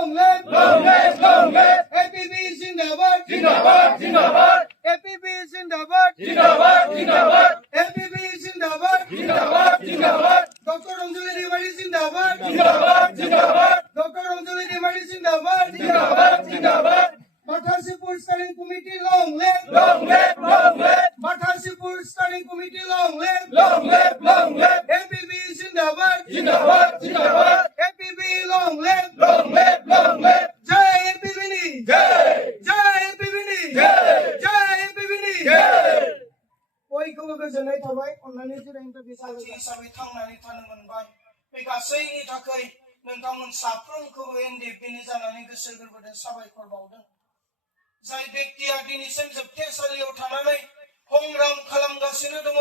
long live, long live, long live. APB Zindabad, Zindabad, Zindabad, APB Zindabad, Zindabad, Zindabad, APB Zindabad, Zindabad, Zindabad, Dr. Anjali Devadi Zindabad, Zindabad, Zindabad, Dr. Anjali Devadi Zindabad, Zindabad, Zindabad. Mathasipur Standing Committee long live, Long live, long live, Mathasipur Standing Committee long live, long live, long live. APB Zindabad, Zindabad, Zindabad, APB long live, long live, long live. Jai APB ni, Jai, Jai APB ni, Jai, Jai APB ni. Jai. बयखौबो गोजोननाय थाबाय अननानै जिरायनो थाखाय हिसाबै थांनानै थानो मोनबाय बे गासैनि थाखाय नोंथांमोन साफ्रोमखौबो एनडिएफबिनि जानानै गोसो गोरबोजों साबायखर बावदों जाय व्यक्तिया दिनैसिम जोबथेसालियाव थानानै संग्राम खालामगासिनो दङ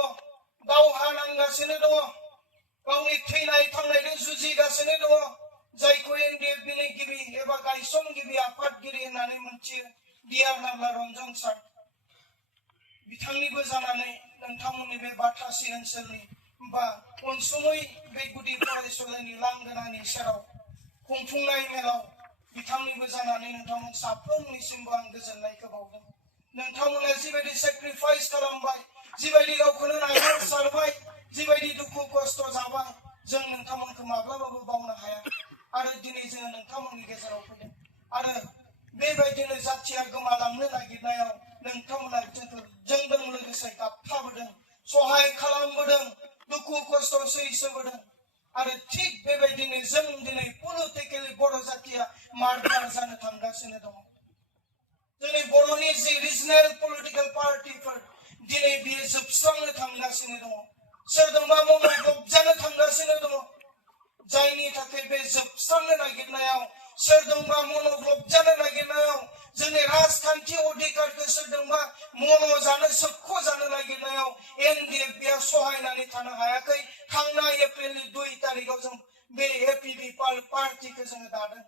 दावहा नांगासिनो दङ गावनि थैनाय थांनायजों जुजिगासिनो दङ जायखौ एनडिएफबिनि गिबि एबा गायसनगिरि आफादगिरि होननानै मोनथियो डिआर नाब्ला रन्जन सार बिथांनिबो जानानै नोंथांमोननि बे बाथासि ओनसोलनि बा अनसुमै बे गुदि फरायसालिनि लांगोनानि सेराव खुंफुंनाय मेलाव बिथांनिबो जानानै नोंथांमोन साफ्रोमनिसिमबो आं गोजोननायखौ बावदों नोंथांमोना जिबायदि सेक्रिफाइस खालामबाय जिबायदि गावखौनो नागारसारबाय जिबायदि दुखु खस्थ जाबाय जों नोंथांमोनखौ माब्लाबाबो बावनो हाया आरो दिनै जोङो नोंथांमोननि गेजेराव फैदों आरो बेबायदिनो जाथिया गोमालांनो नागिरनायाव नोंथांमोना जोंजों लोगोसे गाबफाबोदों सहाय खालामबोदों दुखु खस्थ सैसोबोदों आरो थिग बेबायदिनो जों दिनै पलिटिकेलि बर' जातिया मार्डार जानो थांगासिनो दङ जोंनि बर'नि जि रिजनेल पलिटिकेल पार्टिफोर दिनै बियो जोबस्रांनो थांगासिनो दङ सोरजोंबा मन'ग्रुप जानो थांगासिनो दङ जायनि थाखाय बे जोबस्रांनो नागिरनायाव सोरजोंबा मन'ग्रुप जानो नागिरनायाव जोंनि राजखान्थि अधिकारखौ सोरजोंबा मन' जानो सोबख' जानो नागिरनायाव एनडिएफबिआ सहायनानै थानो हायाखै थांनाय एप्रिलनि 2 तारिखआव जों बे एपिबि पार्टिखौ जोङो दादों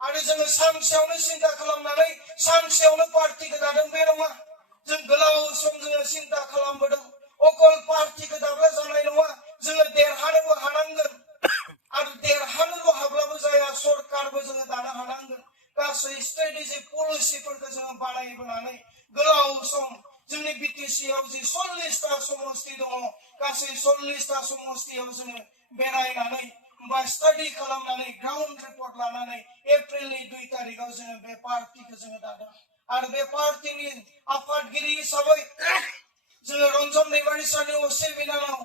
आरो जोङो सानसेयावनो सिन्था खालामनानै सानसेयावनो पार्टिखौ दादों बे नङा जों गोलाव सम जोङो सिन्था खालामबोदों अकल पार्टिखौ दाब्ला जानाय नङा जोङो देरहानोबो हानांगोन आरो देरहानोल' हाब्लाबो जाया सरकारबो जोङो दानो हानांगोन गासै स्ट्रेटेजि पलिसिफोरखौ जोङो बानायबोनानै गोलाव सम जोंनि बिटिसिआव जि 40टा समस्ति दङ गासै 40टा समस्तियाव जोङो बेरायनानै बा स्टाडि खालामनानै ग्राउन्ड रिपर्ट लानानै एप्रिलनि 2 तारिखआव जोङो बे पार्टिखौ जोङो दादों आरो बे पार्टिनि आफादगिरि हिसाबै जोङो रन्जन दैमारि सारनि असे बिनानाव